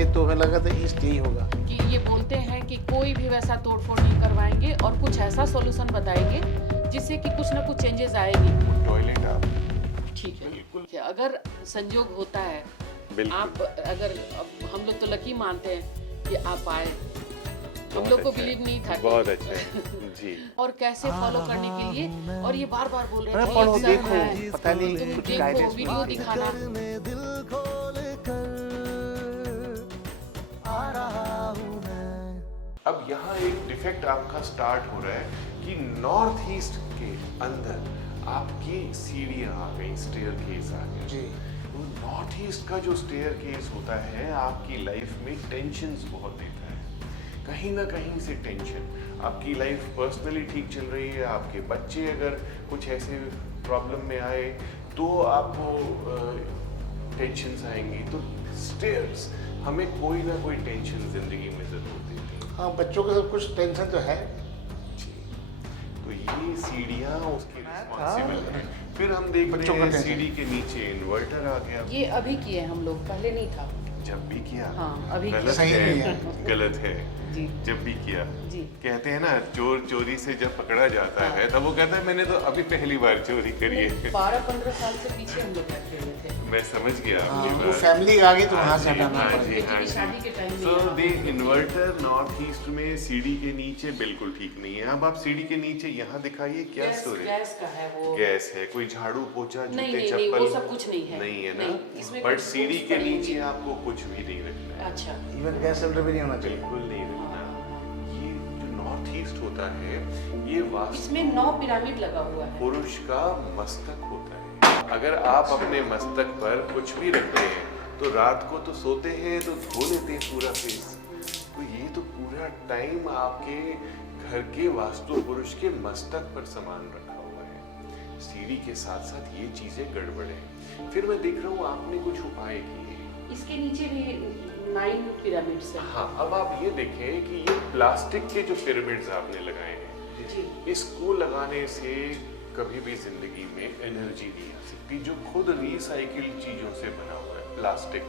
थे तो हमें लगा था ईस्ट यही होगा। कि ये बोलते हैं कि कोई भी वैसा तोड़फोड़ नहीं करवाएंगे और कुछ ऐसा सॉल्यूशन बताएंगे जिससे कि कुछ ना कुछ चेंजेस आएगी। टॉयलेट आप ठीक है, अगर संजोग होता है, बिल्कुल। आप अगर हम लोग तो लकी मानते हैं कि आप आए, हम लोग को बिलीव नहीं था। बहुत अच्छा है जी। और कैसे फॉलो करने के लिए, और ये बार बार बोल रहे अरे थे पढ़ो exam देखो, है, पता नहीं तुम कुछ देखो गाइडेंस वीडियो दिखाना। अब यहाँ एक डिफेक्ट आपका स्टार्ट हो रहा है कि नॉर्थ ईस्ट के अंदर आपकी सीढ़ियाँ आ गई, स्टेयर केस आ गया जी। तो नॉर्थ ईस्ट का जो स्टेयर केस होता है आपकी लाइफ में टेंशन्स बहुत देता है, कहीं ना कहीं से टेंशन। आपकी लाइफ पर्सनली ठीक चल रही है, आपके बच्चे अगर कुछ ऐसे प्रॉब्लम में आए तो आपको टेंशन्स आएंगी। तो स्टेयर्स हमें कोई ना कोई टेंशन जिंदगी में जरूर देती है। हाँ, बच्चों के साथ कुछ टेंशन तो है। तो ये सीढ़ियाँ उसकी रिस्पॉन्सिबल है। फिर हम देख बच्चों रहे का हैं टेंशन। सीढ़ी के नीचे इन्वर्टर आ गया। ये अभी किए हम लोग, पहले नहीं था। जब भी किया हाँ, अभी गलत सही है, नहीं है। गलत है। जी जब भी किया जी। कहते हैं ना, चोर चोरी से जब पकड़ा जाता है तब वो कहता है मैंने तो अभी पहली बार चोरी करी है। 12-15 साल से पीछे हम लोग बैठे हुए थे। मैं समझ गया हाँ, आपकी वो बात। फैमिली आ गई तो हाँ वहाँ जी, से हटाना हाँ पड़ा। जी, बेटी हाँ की जी। शादी के टाइम में So, यहाँ देख, पे इन्वर्टर नॉर्थ ईस्ट में सीढ़ी के नीचे बिल्कुल ठीक नहीं है। अब आप सीढ़ी के नीचे यहाँ दिखाइए क्या गैस स्टोरी। गैस का है वो। गैस है, कोई झाड़ू पोछा नहीं, जूते नहीं, नहीं, चप्पल वो सब कुछ नहीं है। नहीं है नहीं, ना। इसमें बट कुछ सीढ़ी books के पड़ी नीचे हुई। आपको कुछ भी नहीं रखना है, अच्छा। इवन गैस सिलेंडर भी नहीं होना चाहिए। बिल्कुल नहीं रखना। ये जो नॉर्थ ईस्ट होता है ये वास्तु इसमें 9 पिरामिड लगा हुआ है। पुरुष का मस्तक होता है। अगर आप अपने मस्तक पर कुछ भी रखते हैं तो रात को तो सोते हैं तो धो लेते हैं पूरा फेस। तो ये तो पूरा टाइम आपके घर के वास्तु पुरुष के मस्तक पर सामान रखा हुआ है। सीढ़ी के साथ साथ ये चीजें गड़बड़ है। फिर मैं देख रहा हूँ आपने कुछ उपाय किए। इसके नीचे भी 9 पिरामिड्स हैं। हाँ, अब आप ये देखें कि ये प्लास्टिक के जो पिरामिड्स आपने लगाए हैं, जी। इसको लगाने से कभी भी जिंदगी में एनर्जी नहीं आ सकती। जो खुद रिसाइकिल चीजों से बना हुआ है प्लास्टिक,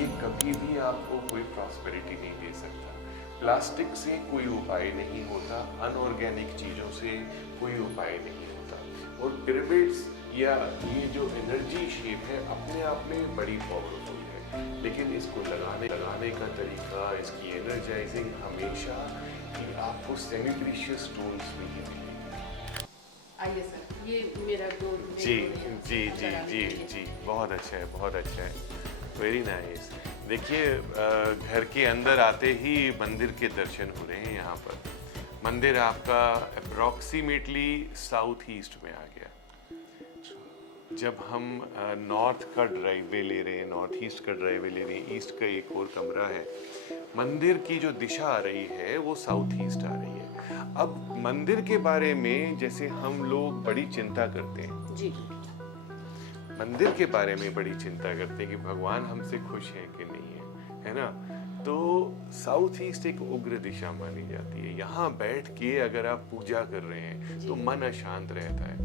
ये कभी भी आपको कोई प्रॉस्पेरिटी नहीं दे सकता। प्लास्टिक से कोई उपाय नहीं होता, अनऑर्गेनिक चीजों से कोई उपाय नहीं होता। और पिरामिड्स या ये जो एनर्जी शेप है अपने आप में बड़ी पावरफुल है, लेकिन इसको लगाने का तरीका, इसकी एनर्जाइजिंग हमेशा कि आपको सेमी प्रीशियस स्टोन्स में ही मिलेगी। आइए सर, ये मेरा जो जी जी जी जी जी, बहुत अच्छा है, बहुत अच्छा है, वेरी नाइस। देखिए, घर के अंदर आते ही मंदिर के दर्शन हो रहे हैं। यहाँ पर मंदिर आपका अप्रॉक्सीमेटली साउथ ईस्ट में आ गया। जब हम नॉर्थ का ड्राइववे ले रहे हैं, नॉर्थ ईस्ट का ड्राइववे ले रहे हैं, ईस्ट का एक और कमरा है, मंदिर की जो दिशा आ रही है वो साउथ ईस्ट आ रही है। अब मंदिर के बारे में जैसे हम लोग बड़ी चिंता करते हैं, जी, मंदिर के बारे में बड़ी चिंता करते हैं कि भगवान हमसे खुश हैं कि नहीं है, है ना। तो साउथ ईस्ट एक उग्र दिशा मानी जाती है। यहाँ बैठ के अगर आप पूजा कर रहे हैं तो मन अशांत रहता है।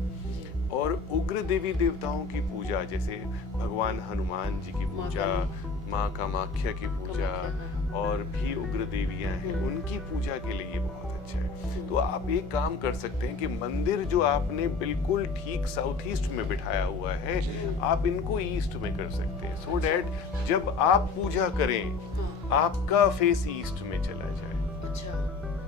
और उग्र देवी देवताओं की पूजा, जैसे भगवान हनुमान जी की पूजा, माँ कामाख्या की पूजा, और भी उग्र देवियां हैं, उनकी पूजा के लिए ये बहुत अच्छा है। तो आप एक काम कर सकते हैं कि मंदिर जो आपने बिल्कुल ठीक साउथ ईस्ट में बिठाया हुआ है, आप इनको ईस्ट में कर सकते हैं, सो डैट जब आप पूजा करें आपका फेस ईस्ट में चला जाए। अच्छा,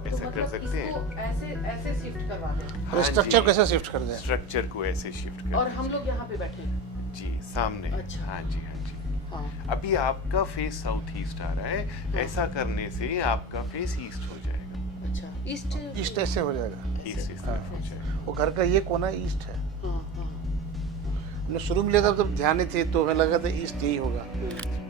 ऐसा कर सकते हैं। इसको ऐसे शिफ्ट करवा दें। और स्ट्रक्चर को कैसे शिफ्ट कर दें? स्ट्रक्चर को ऐसे शिफ्ट कर और हम लोग यहाँ पे बैठे हैं। जी, सामने। अच्छा। हाँ जी, हाँ जी। हाँ। अभी आपका फेस साउथ ईस्ट आ रहा है, ऐसा करने से आपका फेस ईस्ट हो जाएगा। अच्छा, ईस्ट ईस्ट ऐसे हो जाएगा। ईस्ट इस तरफ हो जाएगा। वो घर का ये कोना ईस्ट है। हाँ, हाँ। हमने शुरू में लिया था तब ध्यान नहीं थे तो हमें लगा था ईस्ट यही होगा।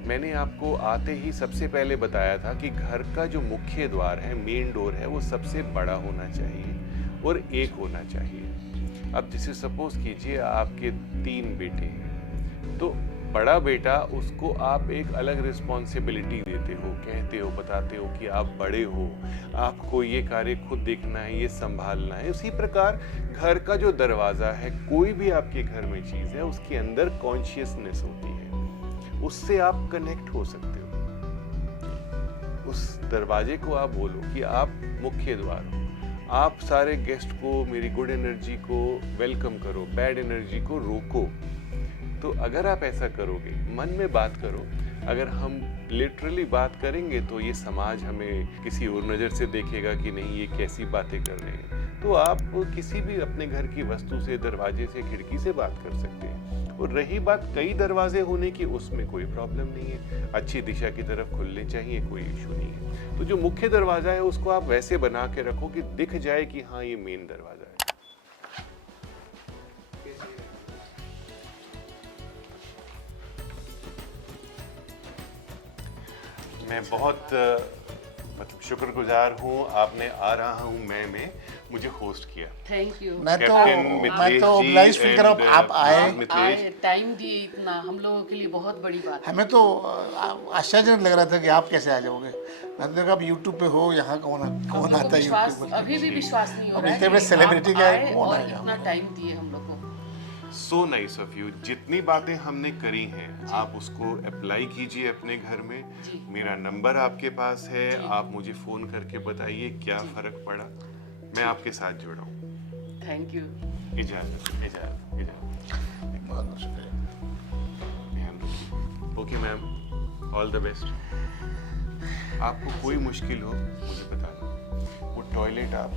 मैंने आपको आते ही सबसे पहले बताया था कि घर का जो मुख्य द्वार है, मेन डोर है, वो सबसे बड़ा होना चाहिए और एक होना चाहिए। अब जैसे सपोज कीजिए आपके 3 बेटे हैं, तो बड़ा बेटा, उसको आप एक अलग रिस्पॉन्सिबिलिटी देते हो, कहते हो, बताते हो कि आप बड़े हो, आपको ये कार्य खुद देखना है, ये संभालना है। उसी प्रकार घर का जो दरवाजा है, कोई भी आपके घर में चीज़ है, उसके अंदर कॉन्शियसनेस होती है, उससे आप कनेक्ट हो सकते हो। उस दरवाजे को आप बोलो कि आप मुख्य द्वार हो, आप सारे गेस्ट को, मेरी गुड एनर्जी को वेलकम करो, बैड एनर्जी को रोको। तो अगर आप ऐसा करोगे, मन में बात करो, अगर हम लिटरली बात करेंगे तो ये समाज हमें किसी और नज़र से देखेगा कि नहीं ये कैसी बातें कर रहे हैं। तो आप किसी भी अपने घर की वस्तु से, दरवाजे से, खिड़की से बात कर सकते हैं। और रही बात कई दरवाजे होने की, उसमें कोई प्रॉब्लम नहीं है, अच्छी दिशा की तरफ खुलने चाहिए, कोई इशू नहीं है। तो जो मुख्य दरवाजा है उसको आप वैसे बना के रखो कि दिख जाए कि हाँ ये मेन दरवाजा है। मैं बहुत मतलब शुक्रगुजार हूँ, आपने आ रहा हूँ मैं मुझे होस्ट किया। Thank you. मैं मिथिलेश तो जी obliged feel कर रहा हूँ, आप आए। मिथिलेश, टाइम दिए इतना, हम लोगों के लिए बहुत बड़ी बात है। हमें तो आश्चर्यजनक लग रहा था कि आप कैसे आ जाओगे। मैंने देखा आप YouTube पे हो, यहाँ कौन हम लोग आता को है विश्वास, YouTube पे। अभी भी विश्वास नहीं हो अब रहा है इतने बड़े कि celebrity आप का आए कौन और आएगा? इतना टाइम दिए हम लोग को। So nice of you. जितनी बातें हमने करी हैं आप उसको अप्लाई कीजिए अपने घर में। जी। मेरा नंबर आपके पास है, आप मुझे फोन करके बताइए क्या फर्क पड़ा, मैं आपके साथ जुड़ा हूँ। Thank you. इजाजत, इजाजत, इजाजत। बहुत बहुत शुक्रिया। ध्यान रखिए। Okay ma'am, all the best. आपको कोई मुश्किल हो मुझे बताना। वो टॉयलेट आप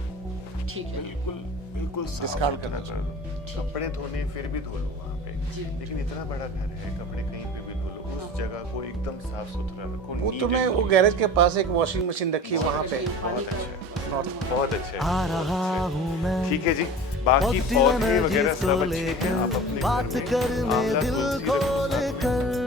ठीक है। बिल्कुल बिल्कुल Discard करना कर दो। कपड़े धोने फिर भी धो लो वहाँ पे, जी। लेकिन इतना बड़ा घर है, कपड़े कहीं पे भी धो लो, उस जगह को एकदम साफ सुथरा रखो। वो neat तो मैं and वो clean। गैरेज के पास एक वॉशिंग मशीन रखी है वहाँ पे। बहुत अच्छा है, बहुत अच्छा है। आ रहा हूँ मैं ठीक है जी, बाकी पॉजिटिव पौधे एनर्जी वगैरह को सब अच्छे हैं, लेकर आप अपने घर बात में करने आंवला दिल तुलसी को रखो साथ में। लेकर